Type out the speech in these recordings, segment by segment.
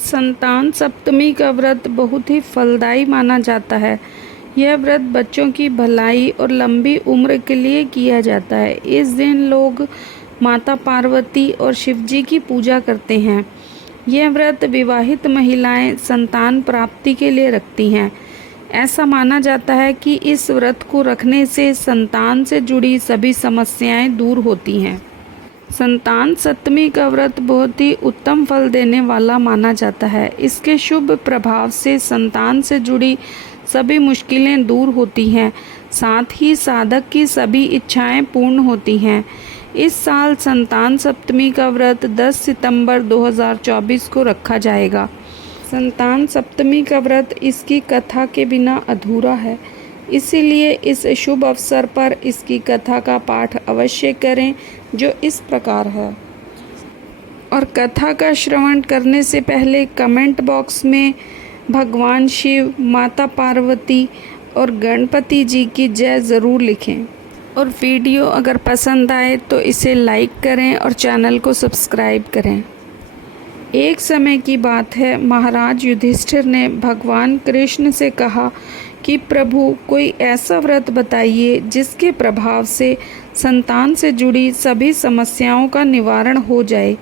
संतान सप्तमी का व्रत बहुत ही फलदायी माना जाता है। यह व्रत बच्चों की भलाई और लंबी उम्र के लिए किया जाता है। इस दिन लोग माता पार्वती और शिवजी की पूजा करते हैं। यह व्रत विवाहित महिलाएं संतान प्राप्ति के लिए रखती हैं। ऐसा माना जाता है कि इस व्रत को रखने से संतान से जुड़ी सभी समस्याएं दूर होती हैं। संतान सप्तमी का व्रत बहुत ही उत्तम फल देने वाला माना जाता है। इसके शुभ प्रभाव से संतान से जुड़ी सभी मुश्किलें दूर होती हैं, साथ ही साधक की सभी इच्छाएं पूर्ण होती हैं। इस साल संतान सप्तमी का व्रत 10 सितंबर 2024 को रखा जाएगा। संतान सप्तमी का व्रत इसकी कथा के बिना अधूरा है, इसीलिए इस शुभ अवसर पर इसकी कथा का पाठ अवश्य करें, जो इस प्रकार है। और कथा का श्रवण करने से पहले कमेंट बॉक्स में भगवान शिव, माता पार्वती और गणपति जी की जय ज़रूर लिखें। और वीडियो अगर पसंद आए तो इसे लाइक करें और चैनल को सब्सक्राइब करें। एक समय की बात है, महाराज युधिष्ठिर ने भगवान कृष्ण से कहा कि प्रभु, कोई ऐसा व्रत बताइए जिसके प्रभाव से संतान से जुड़ी सभी समस्याओं का निवारण हो जाए।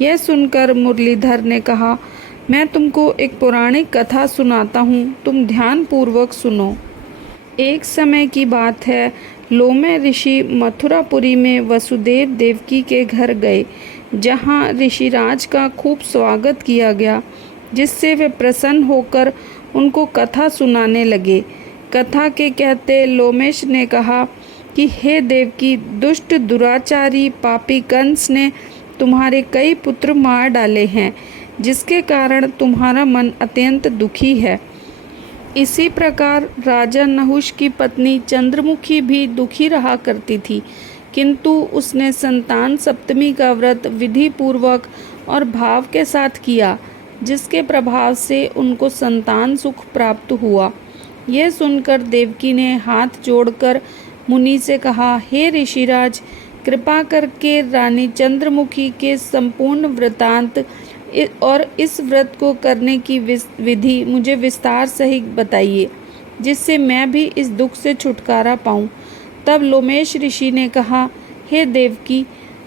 यह सुनकर मुरलीधर ने कहा, मैं तुमको एक पौराणिक कथा सुनाता हूँ, तुम ध्यान पूर्वक सुनो। एक समय की बात है, लोमे ऋषि मथुरापुरी में वसुदेव देवकी के घर गए, जहाँ ऋषिराज का खूब स्वागत किया गया, जिससे वे प्रसन्न होकर उनको कथा सुनाने लगे। कथा के कहते लोमेश ने कहा कि हे देवकी, दुष्ट दुराचारी पापी कंस ने तुम्हारे कई पुत्र मार डाले हैं, जिसके कारण तुम्हारा मन अत्यंत दुखी है। इसी प्रकार राजा नहुष की पत्नी चंद्रमुखी भी दुखी रहा करती थी, किंतु उसने संतान सप्तमी का व्रत विधि पूर्वक और भाव के साथ किया, जिसके प्रभाव से उनको संतान सुख प्राप्त हुआ। यह सुनकर देवकी ने हाथ जोड़कर मुनि से कहा, हे ऋषिराज, कृपा करके रानी चंद्रमुखी के संपूर्ण वृतांत और इस व्रत को करने की विधि मुझे विस्तार सहित बताइए, जिससे मैं भी इस दुख से छुटकारा पाऊं। तब लोमेश ऋषि ने कहा, हे देवकी,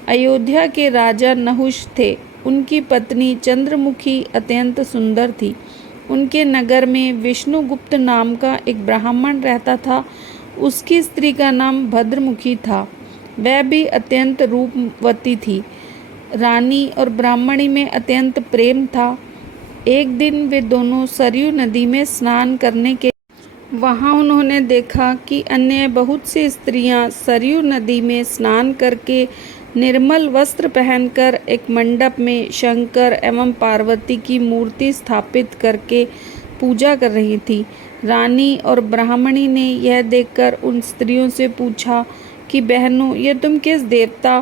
अयोध्या के राजा नहुष थे। उनकी पत्नी चंद्रमुखी अत्यंत सुंदर थी। उनके नगर में विष्णुगुप्त नाम का एक ब्राह्मण रहता था। उसकी स्त्री का नाम भद्रमुखी था। वह भी अत्यंत रूपवती थी। रानी और ब्राह्मणी में अत्यंत प्रेम था। एक दिन वे दोनों सरयू नदी में स्नान करने के वहाँ उन्होंने देखा कि अन्य बहुत सी स्त्रियां सरयू नदी में स्नान करके निर्मल वस्त्र पहनकर एक मंडप में शंकर एवं पार्वती की मूर्ति स्थापित करके पूजा कर रही थी। रानी और ब्राह्मणी ने यह देखकर उन स्त्रियों से पूछा कि बहनों, ये तुम किस देवता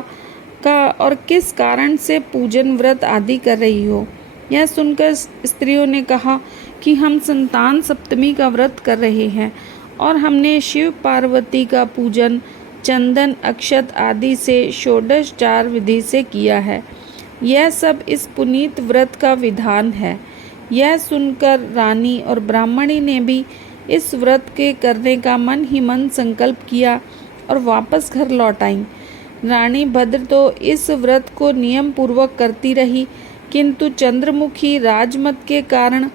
का और किस कारण से पूजन व्रत आदि कर रही हो? यह सुनकर स्त्रियों ने कहा कि हम संतान सप्तमी का व्रत कर रहे हैं और हमने शिव पार्वती का पूजन चंदन, अक्षत आदि से षोडशोपचार विधि से किया है। यह सब इस पुनीत व्रत का विधान है। यह सुनकर रानी और ब्राह्मणी ने भी इस व्रत के करने का मन ही मन संकल्प किया और वापस घर लौट आईं। रानी भद्र तो इस व्रत को नियम पूर्वक करती रही, किंतु चंद्रमुखी राजमत के कारण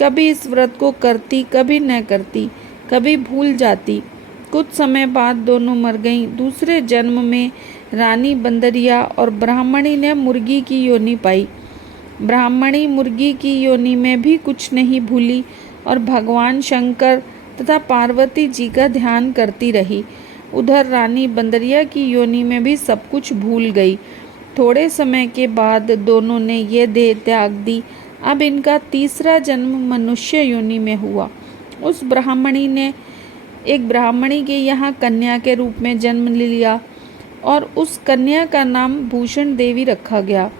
कभी इस व्रत को करती, कभी न करती, कभी भूल जाती। कुछ समय बाद दोनों मर गईं। दूसरे जन्म में रानी बंदरिया और ब्राह्मणी ने मुर्गी की योनि पाई। ब्राह्मणी मुर्गी की योनि में भी कुछ नहीं भूली और भगवान शंकर तथा पार्वती जी का ध्यान करती रही। उधर रानी बंदरिया की योनि में भी सब कुछ भूल गई। थोड़े समय के बाद दोनों ने ये देह त्याग दी। अब इनका तीसरा जन्म मनुष्य योनि में हुआ। उस ब्राह्मणी ने एक ब्राह्मणी के यहाँ कन्या के रूप में जन्म लिया और उस कन्या का नाम भूषण देवी रखा गया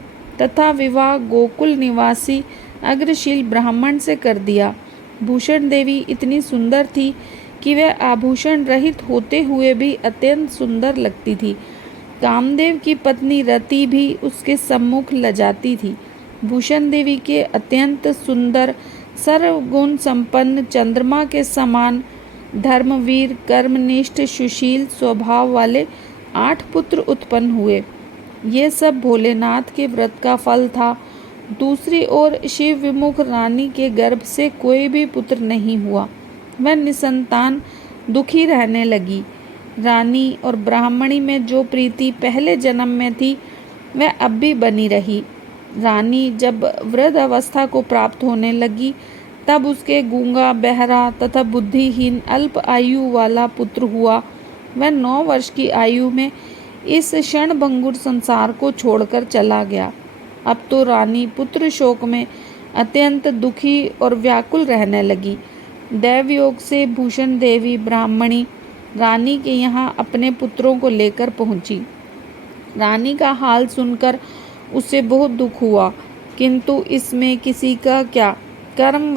तथा विवाह गोकुल निवासी अग्रशील ब्राह्मण से कर दिया। भूषण देवी इतनी सुंदर थी कि वह आभूषण रहित होते हुए भी अत्यंत सुंदर लगती थी। कामदेव की पत्नी रति भी उसके सम्मुख लजाती थी। भूषण देवी के अत्यंत सुंदर सर्वगुण संपन्न चंद्रमा के समान धर्मवीर कर्मनिष्ठ सुशील स्वभाव वाले 8 पुत्र उत्पन्न हुए। ये सब भोलेनाथ के व्रत का फल था। दूसरी ओर शिव विमुख रानी के गर्भ से कोई भी पुत्र नहीं हुआ। वह निसंतान दुखी रहने लगी। रानी और ब्राह्मणी में जो प्रीति पहले जन्म में थी वह अब भी बनी रही। रानी जब वृद्ध अवस्था को प्राप्त होने लगी तब उसके गूंगा बहरा तथा बुद्धिहीन अल्प आयु वाला पुत्र हुआ। वह 9 वर्ष की आयु में इस क्षणभंगुर संसार को छोड़कर चला गया। अब तो रानी पुत्र शोक में अत्यंत दुखी और व्याकुल रहने लगी। दैवयोग से भूषण देवी ब्राह्मणी रानी के यहाँ अपने पुत्रों को लेकर पहुंची। रानी का हाल सुनकर उसे बहुत दुख हुआ, किंतु इसमें किसी का क्या, कर्म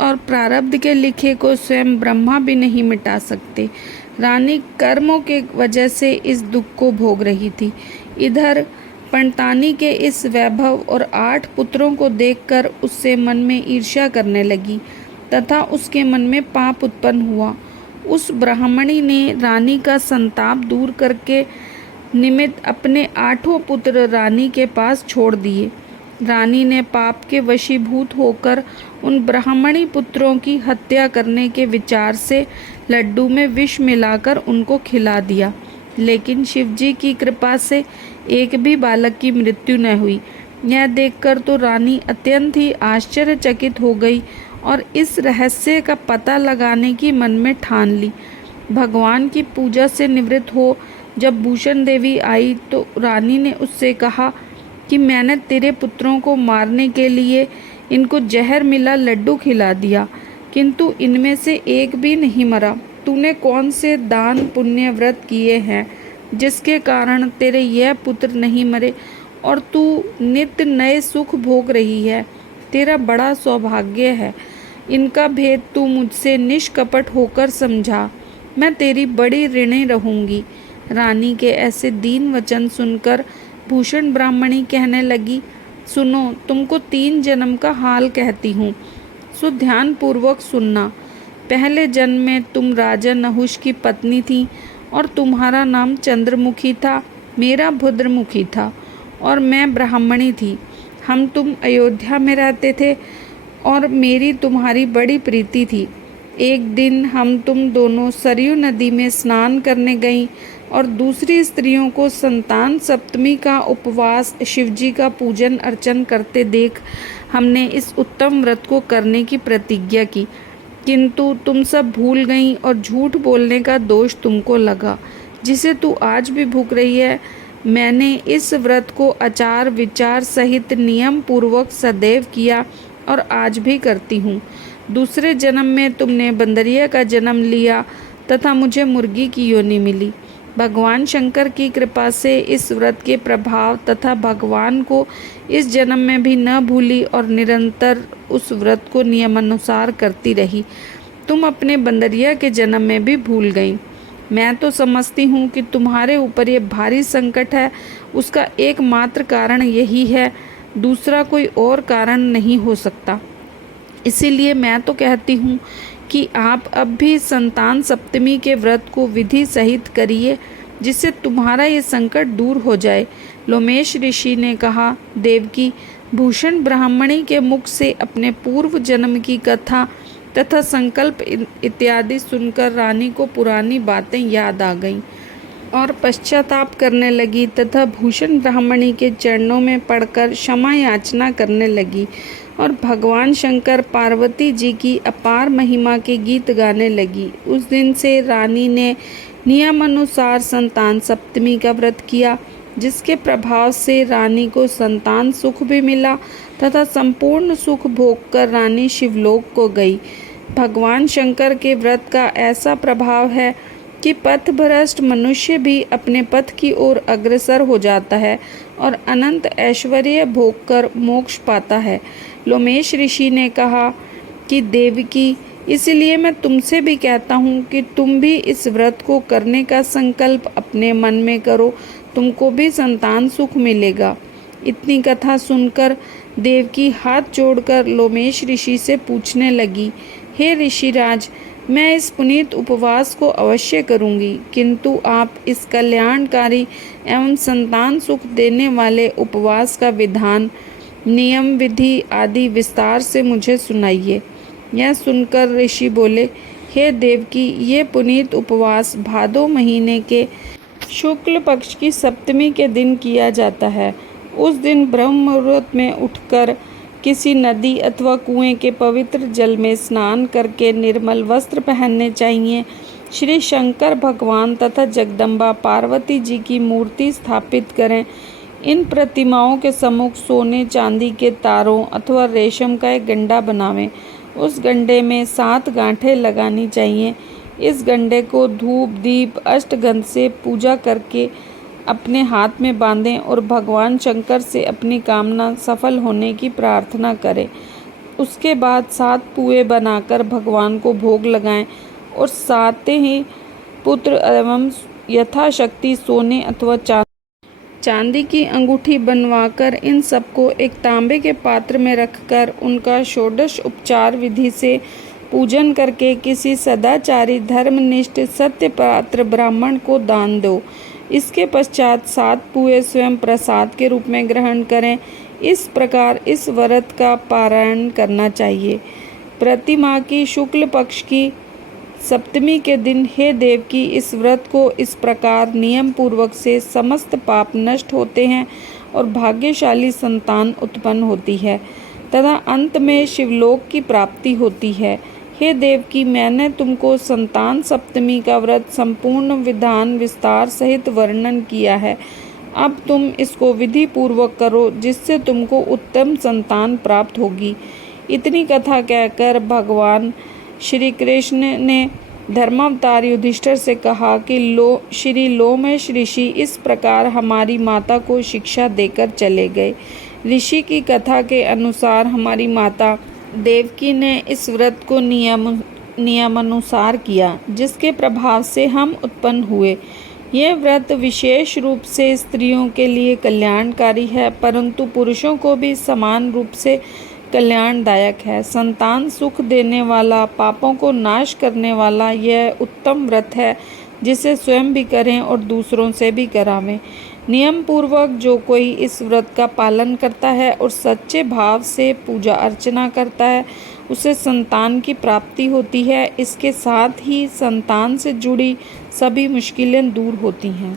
और प्रारब्ध के लिखे को स्वयं ब्रह्मा भी नहीं मिटा सकते। रानी कर्मों के वजह से इस दुख को भोग रही थी। इधर पंतानी के इस वैभव और 8 पुत्रों को देखकर उससे मन में ईर्ष्या करने लगी तथा उसके मन में पाप उत्पन्न हुआ। उस ब्राह्मणी ने रानी का संताप दूर करके निमित्त अपने 8 पुत्र रानी के पास छोड़ दिए। रानी ने पाप के वशीभूत होकर उन ब्राह्मणी पुत्रों की हत्या करने के विचार से लड्डू में विष मिलाकर उनको खिला दिया, लेकिन शिवजी की कृपा से एक भी बालक की मृत्यु न हुई। यह देखकर तो रानी अत्यंत ही आश्चर्यचकित हो गई और इस रहस्य का पता लगाने की मन में ठान ली। भगवान की पूजा से निवृत्त हो जब भूषण देवी आई तो रानी ने उससे कहा कि मैंने तेरे पुत्रों को मारने के लिए इनको जहर मिला लड्डू खिला दिया, किंतु इनमें से एक भी नहीं मरा। तूने कौन से दान पुण्य व्रत किए हैं जिसके कारण तेरे यह पुत्र नहीं मरे और तू नित्य नए सुख भोग रही है? तेरा बड़ा सौभाग्य है। इनका भेद तू मुझसे निष्कपट होकर समझा। मैं तेरी बड़ी ऋणी रहूंगी। रानी के ऐसे दीन वचन सुनकर भूषण ब्राह्मणी कहने लगी, सुनो, तुमको 3 जन्म का हाल कहती हूँ, सो ध्यान पूर्वक सुनना। पहले जन्म में तुम राजा नहुष की पत्नी थी और तुम्हारा नाम चंद्रमुखी था, मेरा भद्रमुखी था और मैं ब्राह्मणी थी। हम तुम अयोध्या में रहते थे और मेरी तुम्हारी बड़ी प्रीति थी। एक दिन हम तुम दोनों सरयू नदी में स्नान करने गईं और दूसरी स्त्रियों को संतान सप्तमी का उपवास शिवजी का पूजन अर्चन करते देख हमने इस उत्तम व्रत को करने की प्रतिज्ञा की, किंतु तुम सब भूल गईं और झूठ बोलने का दोष तुमको लगा, जिसे तू आज भी भूख रही है। मैंने इस व्रत को आचार विचार सहित नियम पूर्वक सदैव किया और आज भी करती हूँ। दूसरे जन्म में तुमने बंदरिया का जन्म लिया तथा मुझे मुर्गी की योनि मिली। भगवान शंकर की कृपा से इस व्रत के प्रभाव तथा भगवान को इस जन्म में भी न भूली और निरंतर उस व्रत को नियमानुसार करती रही। तुम अपने बंदरिया के जन्म में भी भूल गई। मैं तो समझती हूँ कि तुम्हारे ऊपर ये भारी संकट है, उसका एकमात्र कारण यही है, दूसरा कोई और कारण नहीं हो सकता। इसीलिए मैं तो कहती हूँ कि आप अब भी संतान सप्तमी के व्रत को विधि सहित करिए, जिससे तुम्हारा ये संकट दूर हो जाए। लोमेश ऋषि ने कहा, देवकी, भूषण ब्राह्मणी के मुख से अपने पूर्व जन्म की कथा तथा संकल्प इत्यादि सुनकर रानी को पुरानी बातें याद आ गईं और पश्चाताप करने लगी तथा भूषण ब्राह्मणी के चरणों में पड़कर क्षमा याचना करने लगी और भगवान शंकर पार्वती जी की अपार महिमा के गीत गाने लगी। उस दिन से रानी ने नियमानुसार संतान सप्तमी का व्रत किया, जिसके प्रभाव से रानी को संतान सुख भी मिला तथा संपूर्ण सुख भोग कर रानी शिवलोक को गई। भगवान शंकर के व्रत का ऐसा प्रभाव है कि पथभ्रष्ट मनुष्य भी अपने पथ की ओर अग्रसर हो जाता है और अनंत ऐश्वर्य भोग कर मोक्ष पाता है। लोमेश ऋषि ने कहा कि देवकी, इसलिए मैं तुमसे भी कहता हूँ कि तुम भी इस व्रत को करने का संकल्प अपने मन में करो, तुमको भी संतान सुख मिलेगा। इतनी कथा सुनकर देवकी हाथ जोड़कर लोमेश ऋषि से पूछने लगी, हे ऋषिराज, मैं इस पुनीत उपवास को अवश्य करूंगी, किंतु आप इस कल्याणकारी एवं संतान सुख देने वाले उपवास का विधान, नियम, विधि आदि विस्तार से मुझे सुनाइए। यह सुनकर ऋषि बोले, हे देवकी, ये पुनीत उपवास भादो महीने के शुक्ल पक्ष की सप्तमी के दिन किया जाता है। उस दिन ब्रह्म मुहूर्त में उठकर किसी नदी अथवा कुएं के पवित्र जल में स्नान करके निर्मल वस्त्र पहनने चाहिए। श्री शंकर भगवान तथा जगदम्बा पार्वती जी की मूर्ति स्थापित करें। इन प्रतिमाओं के सम्मुख सोने चांदी के तारों अथवा रेशम का एक गंडा बनावें। उस गंडे में 7 गांठें लगानी चाहिए। इस गंडे को धूप दीप अष्टगंध से पूजा करके अपने हाथ में बांधें और भगवान शंकर से अपनी कामना सफल होने की प्रार्थना करें। उसके बाद 7 पुए बनाकर भगवान को भोग लगाएं और 7 ही पुत्र एवं यथाशक्ति सोने अथवा चांदी की अंगूठी बनवाकर इन सबको एक तांबे के पात्र में रखकर उनका षोडश उपचार विधि से पूजन करके किसी सदाचारी धर्मनिष्ठ सत्यपात्र ब्राह्मण को दान दो। इसके पश्चात 7 पुए स्वयं प्रसाद के रूप में ग्रहण करें। इस प्रकार इस व्रत का पारायण करना चाहिए। प्रतिमाह की शुक्ल पक्ष की सप्तमी के दिन हे देवकी, इस व्रत को इस प्रकार नियम पूर्वक से समस्त पाप नष्ट होते हैं और भाग्यशाली संतान उत्पन्न होती है तथा अंत में शिवलोक की प्राप्ति होती है। हे देवकी, मैंने तुमको संतान सप्तमी का व्रत संपूर्ण विधान विस्तार सहित वर्णन किया है। अब तुम इसको विधि पूर्वक करो, जिससे तुमको उत्तम संतान प्राप्त होगी। इतनी कथा कहकर भगवान श्री कृष्ण ने धर्मावतार युधिष्ठिर से कहा कि श्री लोमेश ऋषि इस प्रकार हमारी माता को शिक्षा देकर चले गए। ऋषि की कथा के अनुसार हमारी माता देवकी ने इस व्रत को नियमानुसार किया, जिसके प्रभाव से हम उत्पन्न हुए। यह व्रत विशेष रूप से स्त्रियों के लिए कल्याणकारी है, परंतु पुरुषों को भी समान रूप से कल्याणदायक है। संतान सुख देने वाला, पापों को नाश करने वाला यह उत्तम व्रत है, जिसे स्वयं भी करें और दूसरों से भी करावें। नियम पूर्वक जो कोई इस व्रत का पालन करता है और सच्चे भाव से पूजा अर्चना करता है, उसे संतान की प्राप्ति होती है। इसके साथ ही संतान से जुड़ी सभी मुश्किलें दूर होती हैं।